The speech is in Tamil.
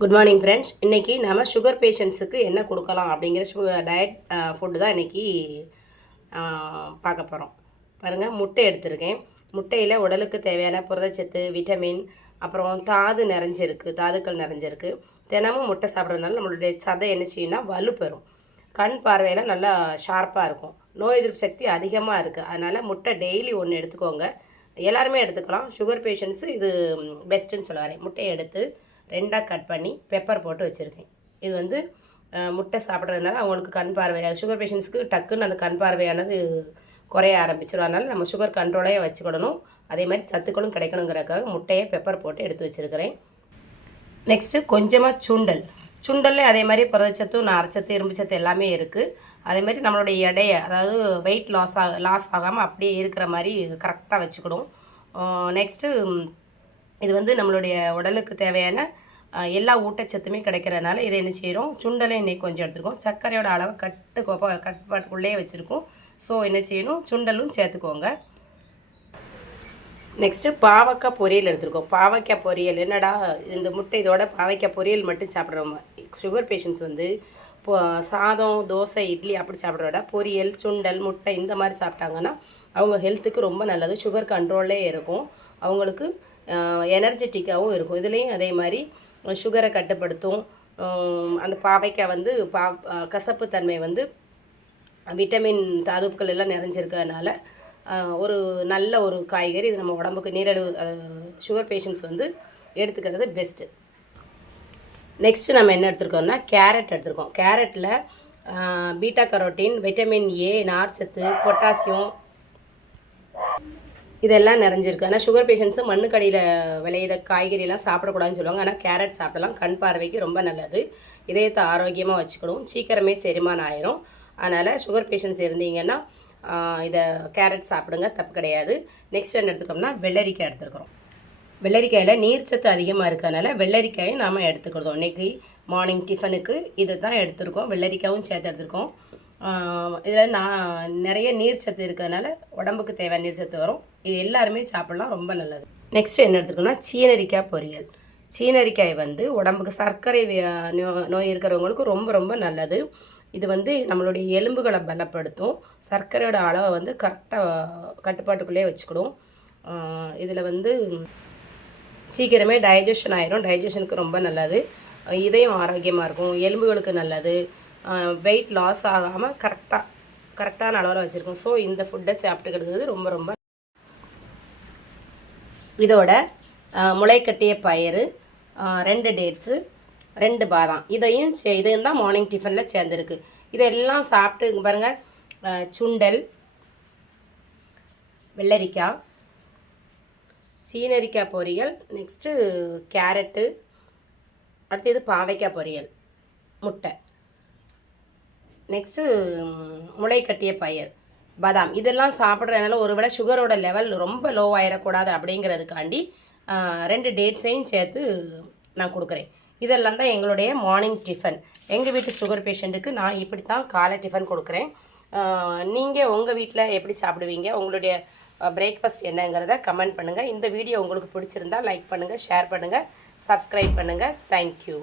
Good morning friends. இன்றைக்கி நம்ம சுகர் பேஷண்ட்ஸுக்கு என்ன கொடுக்கலாம் அப்படிங்கிற டயட் ஃபுட்டு தான் இன்றைக்கி பார்க்க போகிறோம். பாருங்கள், முட்டை எடுத்திருக்கேன். முட்டையில் உடலுக்கு தேவையான புரதச்சத்து, விட்டமின், அப்புறம் தாதுக்கள் நிறைஞ்சிருக்கு. தினமும் முட்டை சாப்பிட்றதுனால நம்மளுடைய சதை என்ன செய்யும்னா வலுப்பெறும். கண் பார்வையில் நல்லா ஷார்ப்பாக இருக்கும். நோய் எதிர்ப்பு சக்தி அதிகமாக இருக்குது. அதனால் முட்டை டெய்லி ஒன்று எடுத்துக்கோங்க. எல்லாருமே எடுத்துக்கலாம். சுகர் பேஷண்ட்ஸு இது பெஸ்ட்டுன்னு சொல்லுவார். முட்டையை எடுத்து 2ஆக கட் பண்ணி பெப்பர் போட்டு வச்சுருக்கேன். இது வந்து முட்டை சாப்பிட்றதுனால அவங்களுக்கு கண் பார்வை, சுகர் பேஷண்ட்ஸ்க்கு டக்குன்னு அந்த கண் பார்வையானது குறைய ஆரம்பிச்சிடும். அதனால் நம்ம சுகர் கண்ட்ரோலே வச்சுக்கிடணும். அதே மாதிரி சத்துக்களும் கிடைக்கணுங்கிறதுக்காக முட்டையை பெப்பர் போட்டு எடுத்து வச்சுருக்கிறேன். நெக்ஸ்ட்டு கொஞ்சமாக சுண்டல்லே அதே மாதிரி புரதச்சத்து, நார்ச்சத்து, இரும்புச்சத்து எல்லாமே இருக்குது. அதே மாதிரி நம்மளுடைய எடையை, அதாவது வெயிட் லாஸ் ஆகாமல் அப்படியே இருக்கிற மாதிரி கரெக்டாக வச்சுக்கணும். நெக்ஸ்ட்டு இது வந்து நம்மளுடைய உடலுக்கு தேவையான எல்லா ஊட்டச்சத்துமே கிடைக்கிறதுனால இதை என்ன செய்கிறோம், சுண்டலை இன்றைக்கி கொஞ்சம் எடுத்துருக்கோம். சர்க்கரையோட அளவை கட்டுப்பாட்டுக்குள்ளே வச்சுருக்கோம். ஸோ என்ன செய்யணும், சுண்டலும் சேர்த்துக்கோங்க. நெக்ஸ்ட்டு பாவக்காய் பொரியல் எடுத்துருக்கோம். பாவக்காய் பொரியல் என்னடா இந்த முட்டை இதோட பாவக்காய் பொரியல் மட்டும் சாப்பிட்றோம். சுகர் பேஷண்ட்ஸ் வந்து சாதம், தோசை, இட்லி அப்படி சாப்பிட்ற விட பொரியல், சுண்டல், முட்டை இந்த மாதிரி சாப்பிட்டாங்கன்னா அவங்க ஹெல்த்துக்கு ரொம்ப நல்லது. சுகர் கண்ட்ரோல்லே இருக்கும். அவங்களுக்கு எனர்ஜெட்டிக்காகவும் இருக்கும். இதுலேயும் அதே மாதிரி சுகரை கட்டுப்படுத்தும். அந்த பாவைக்காய் வந்து கசப்பு தன்மை வந்து விட்டமின், தாதுக்கள் எல்லாம் நிறைஞ்சிருக்கிறதுனால ஒரு நல்ல ஒரு காய்கறி. இது நம்ம உடம்புக்கு நீரிழிவு சுகர் பேஷண்ட்ஸ் வந்து எடுத்துக்கிறது பெஸ்ட்டு. நெக்ஸ்ட்டு நம்ம என்ன எடுத்துருக்கோம்னா கேரட் எடுத்துருக்கோம். கேரட்டில் பீட்டா கரோட்டின், விட்டமின் ஏ, நார்ச்சத்து, பொட்டாசியம் இதெல்லாம் நிறைஞ்சிருக்கு. ஆனால் சுகர் பேஷண்ட்ஸு மண்ணுக்கடியில் விளையிற காய்கறியெல்லாம் சாப்பிடக்கூடாதுன்னு சொல்லுவாங்க. ஆனால் கேரட் சாப்பிடலாம். கண் பார்வைக்கு ரொம்ப நல்லது. இதயத்தை ஆரோக்கியமாக வச்சுக்கணும். சீக்கிரமே செரிமானம் ஆயிரும். அதனால் சுகர் பேஷண்ட்ஸ் இருந்தீங்கன்னா இதை கேரட் சாப்பிடுங்க, தப்பு கிடையாது. நெக்ஸ்ட் என்ன எடுத்துக்கோம்னா வெள்ளரிக்காய் எடுத்துருக்குறோம். வெள்ளரிக்காயில் நீர்ச்சத்து அதிகமாக இருக்கிறதுனால வெள்ளரிக்காயும் நாம் எடுத்துக்கிறோம். இன்றைக்கி மார்னிங் டிஃபனுக்கு இது தான் எடுத்துருக்கோம். வெள்ளரிக்காயும் சேர்த்து எடுத்துருக்கோம். இதில் நிறைய நீர் சத்து இருக்கிறதுனால உடம்புக்கு தேவையான நீர் சத்து வரும். இது எல்லாருமே சாப்பிட்லாம், ரொம்ப நல்லது. நெக்ஸ்ட்டு என்ன எடுத்துக்கோன்னா சீனரிக்காய் பொரியல். சீனரிக்காய் வந்து உடம்புக்கு சர்க்கரை நோய் இருக்கிறவங்களுக்கு ரொம்ப ரொம்ப நல்லது. இது வந்து நம்மளுடைய எலும்புகளை பலப்படுத்தும். சர்க்கரையோட அளவை வந்து கட்டுப்பாட்டுக்குள்ளே வச்சுக்கிடும். இதில் வந்து சீக்கிரமே டைஜஷன் ஆயிரும். டைஜஷனுக்கு ரொம்ப நல்லது. இதயம் ஆரோக்கியமாக இருக்கும். எலும்புகளுக்கு நல்லது. வெயிட் லாஸ் ஆகாமல் கரெக்டான அளவில் வச்சுருக்கோம். ஸோ இந்த ஃபுட்டை சாப்பிட்டுக்கிறது ரொம்ப ரொம்ப. இதோட முளைக்கட்டிய பயிறு, 2 டேட்ஸு, 2 பாதாம் இதையும் தான் மார்னிங் டிஃபனில் சேர்ந்துருக்கு. இதெல்லாம் சாப்பிட்டு பாருங்கள். சுண்டல், வெள்ளரிக்காய், சீனரிக்காய் பொரியல், நெக்ஸ்ட்டு கேரட்டு, அடுத்தது பாவைக்காய் பொரியல், முட்டை, நெக்ஸ்ட்டு முளை கட்டிய பயிர், பாதாம் இதெல்லாம் சாப்பிட்றதுனால ஒருவேளை சுகரோட லெவல் ரொம்ப லோ ஆகிடக்கூடாது அப்படிங்கிறதுக்காண்டி 2 டேட்ஸையும் சேர்த்து நான் கொடுக்குறேன். இதெல்லாம் தான் எங்களுடைய மார்னிங் டிஃபன். எங்கள் வீட்டு சுகர் பேஷண்ட்டுக்கு நான் இப்படி தான் காலை டிஃபன் கொடுக்குறேன். நீங்கள் உங்கள் வீட்டில் எப்படி சாப்பிடுவீங்க, உங்களுடைய பிரேக்ஃபாஸ்ட் என்னங்கிறத கமெண்ட் பண்ணுங்கள். இந்த வீடியோ உங்களுக்கு பிடிச்சிருந்தால் லைக் பண்ணுங்கள், ஷேர் பண்ணுங்கள், சப்ஸ்கிரைப் பண்ணுங்கள். தேங்க்யூ.